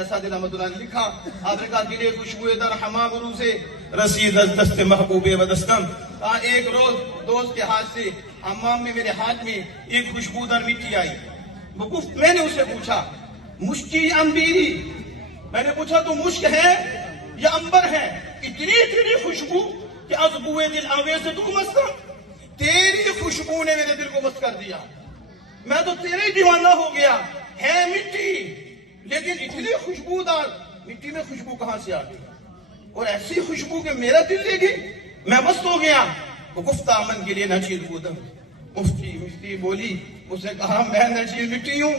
ऐसा दिल अहमदुल्लाह ने लिखा, आपने कहा गिले खुशबूदार हमाम से रसीद दस्त महबूबे वदस्तम। एक रोज दोस्त के हाथ से हमाम में मेरे हाथ में एक खुशबूदार मिट्टी आई। मैंने उससे पूछा मुश्की अम्बीरी, मैंने पूछा तो मुश्क है या अंबर है? इतनी खुशबू कि अज़बुए दिल आवे से तू मस्त, तेरी खुशबू ने मेरे दिल को मस्त कर दिया, मैं तो तेरे दीवाना हो गया। है मिट्टी लेकिन इतनी खुशबूदार, मिट्टी में खुशबू कहां से आ गई? और ऐसी खुशबू के मेरा दिल ले गई, मैं मस्त हो गया। वो गुफ्ता अमन के लिए नशील कूदम, मुफ्ती बोली, उसने कहा मैं नशील मिट्टी हूं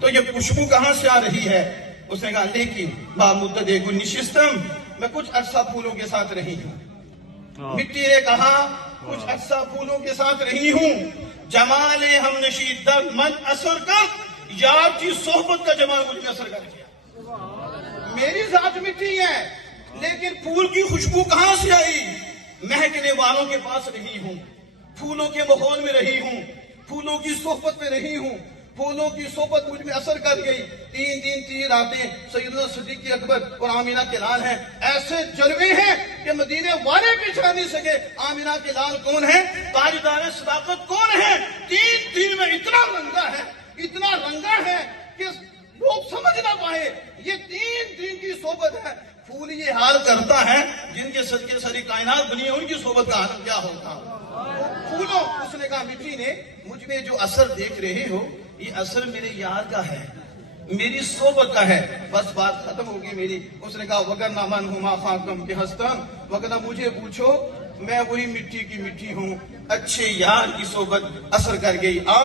तो ये खुशबू कहां से आ रही है? उसने कहा लेकिन बामुद्दे गुनिशिस्तम, मैं कुछ अरसा फूलों के साथ रही हूं। मिट्टी ने कहा कुछ अरसा फूलों के साथ रही हूं, जमाले हम नशीद दर मन असर का, यार की सोहबत का जमाल मुझे असर कर गया। मेरी जात मिट्टी है लेकिन फूल की खुशबू कहां से आई? महकने वालों के पास रही हूं, फूलों के माहौल में रही हूं, फूलों की सोहबत में रही हूं, फूलों की सोहबत मुझ में असर कर गई। 3 दिन 3 रातें सैयदना सिद्दीक़ अकबर और आमिना के लाल हैं, ऐसे जलवे हैं कि मदीने वाले पीछा नहीं सके। आमिना के लाल कौन है? ताजदार सदाकत कौन है? 3 दिन में इतना रंगा है कि लोग समझ ना पाए ये 3 दिन की सोहबत है। फूल ये हाल करता है जिनके सदके सारी कायनात बनी है, उनकी सोहबत का हाल क्या होता? फूलों, उसने कहा मिट्टी ने, मुझ में जो असर देख रहे हो ये असर मेरे यार का है, मेरी सोहबत का है। बस बात खत्म होगी मेरी। उसने कहा वगर नामन हुमा खाकम के हस्तन, वगरना मुझे पूछो मैं वही मिट्टी की मिट्टी हूँ, अच्छे यार की सोहबत असर कर गई।